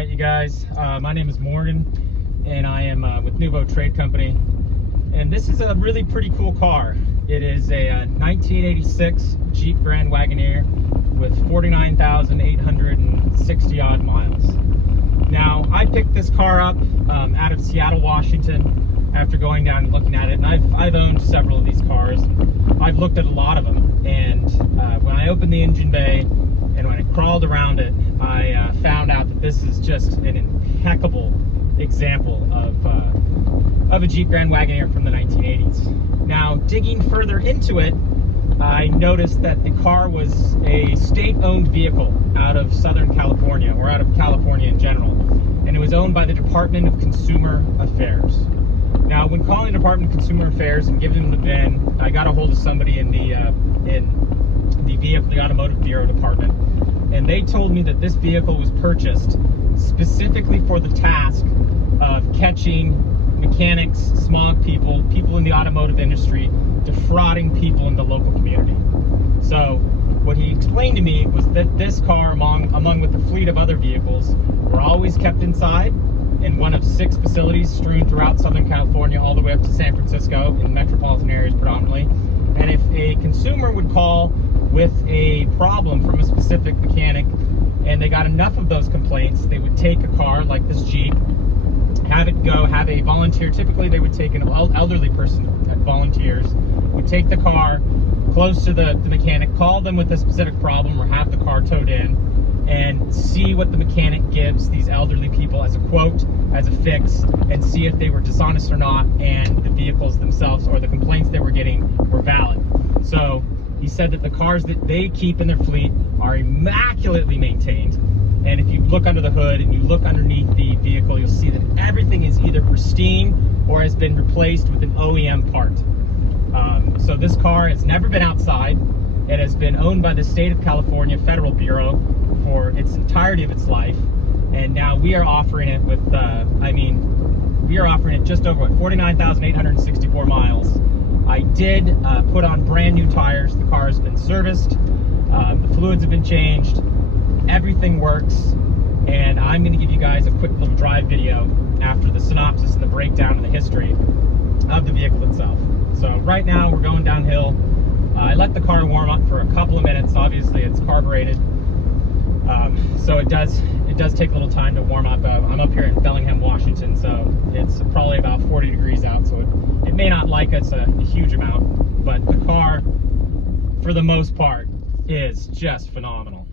right, you guys, my name is Morgan, and I am with Nuvo Trade Company, and this is a really pretty cool car. It is a 1986 Jeep Grand Wagoneer with 49,860 odd miles. Now, I picked this car up out of Seattle, Washington, after going down and looking at it, and I've owned several of these cars. I've looked at a lot of them, and when I opened the engine bay and when I crawled around it, I found out that this is just an impeccable example of a Jeep Grand Wagoneer from the 1980s. Now, digging further into it, I noticed that the car was a state-owned vehicle out of Southern California, or out of California in general, and it was owned by the Department of Consumer Affairs. Now, when calling the Department of Consumer Affairs and giving them the VIN, I got a hold of somebody in the vehicle, the automotive bureau department, and they told me that this vehicle was purchased specifically for the task of catching mechanics, smog people, people in the automotive industry, defrauding people in the local community. So what he explained to me was that this car, among with the fleet of other vehicles, were always kept inside in one of 6 facilities strewn throughout Southern California all the way up to San Francisco, in metropolitan areas predominantly. And if a consumer would call with a problem from a specific mechanic and they got enough of those complaints, they would take a car like this Jeep, have it go, have a volunteer, typically they would take an elderly person, volunteers, would take the car close to the mechanic, call them with a specific problem or have the car towed in, and see what the mechanic gives these elderly people as a quote, as a fix, and see if they were dishonest or not, and the vehicles themselves or the complaints they were getting were valid. So he said that the cars that they keep in their fleet are immaculately maintained, and if you look under the hood and you look underneath the vehicle, you'll see that everything is either pristine or has been replaced with an OEM part. So this car has never been outside. It has been owned by the state of California Federal Bureau for its entirety of its life, and now we are offering it with, we are offering it just over 49,864 miles. I did put on brand new tires. The car has been serviced, the fluids have been changed, everything works, and I'm going to give you guys a quick little drive video after the synopsis and the breakdown of the history of the vehicle itself. So right now we're going downhill. I let the car warm up for a couple of minutes. Obviously it's carbureted, so it does take a little time to warm up. I'm up here in Bellingham, Washington, so it's probably about 40 degrees out, so it may not like us a huge amount, but the car, for the most part, is just phenomenal.